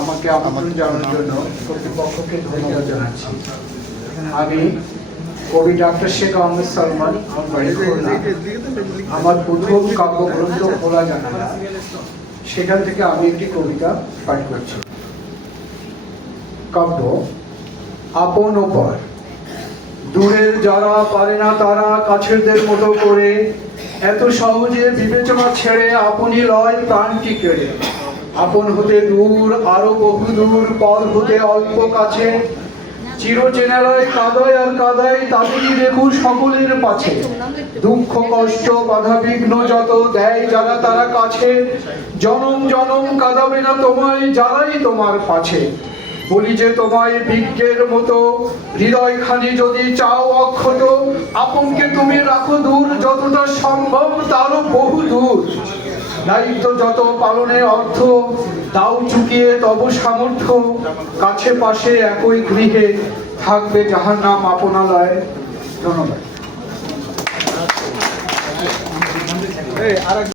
আমাকে আমন্ত্রণ জানানোর জন্য কর্তৃপক্ষকে ধন্যবাদ জানাচ্ছি। আমি কবি ডাক্তার শেখ আহমেদ সালমান, আমার বাড়ি খুলনা। আমার প্রথম কাব্যগ্রন্থ খোলা জানালা, সেখান থেকে আমি একটি কবিতা পাঠ করছি। কাব্য আপন ও পর। দূরের যারা পারে না তারা কাছেরদের মতো করে এত সহজে বিবেচনা ছেড়ে আপনি লয় প্রাণটি কেড়ে। আপন হতে দূর আরো বহু দূর, পর হতে অল্প কাছে, চিরচেনালয় কাদায় আর কাদায় তাদেরই দেখু সকলের পাছে। দুঃখ কষ্ট বাধা বিঘ্ন যত দেয় যারা তারা কাছে, জনম জনম কাঁদাবে না তোমায় যারাই তোমার পাছে। বলি যে তোমায় বিজ্ঞের মতো হৃদয়খানি যদি চাও অক্ষত, আপনকে তুমি রাখো দূর যতটা সম্ভব তারও বহু দূর। দায়িত্ব যত পালনের অর্থ দাও চুকিয়ে তব সামর্থ্য, কাছে পাশে একই গৃহে থাকবে যাহার নাম আপনালয়। ধন্যবাদ।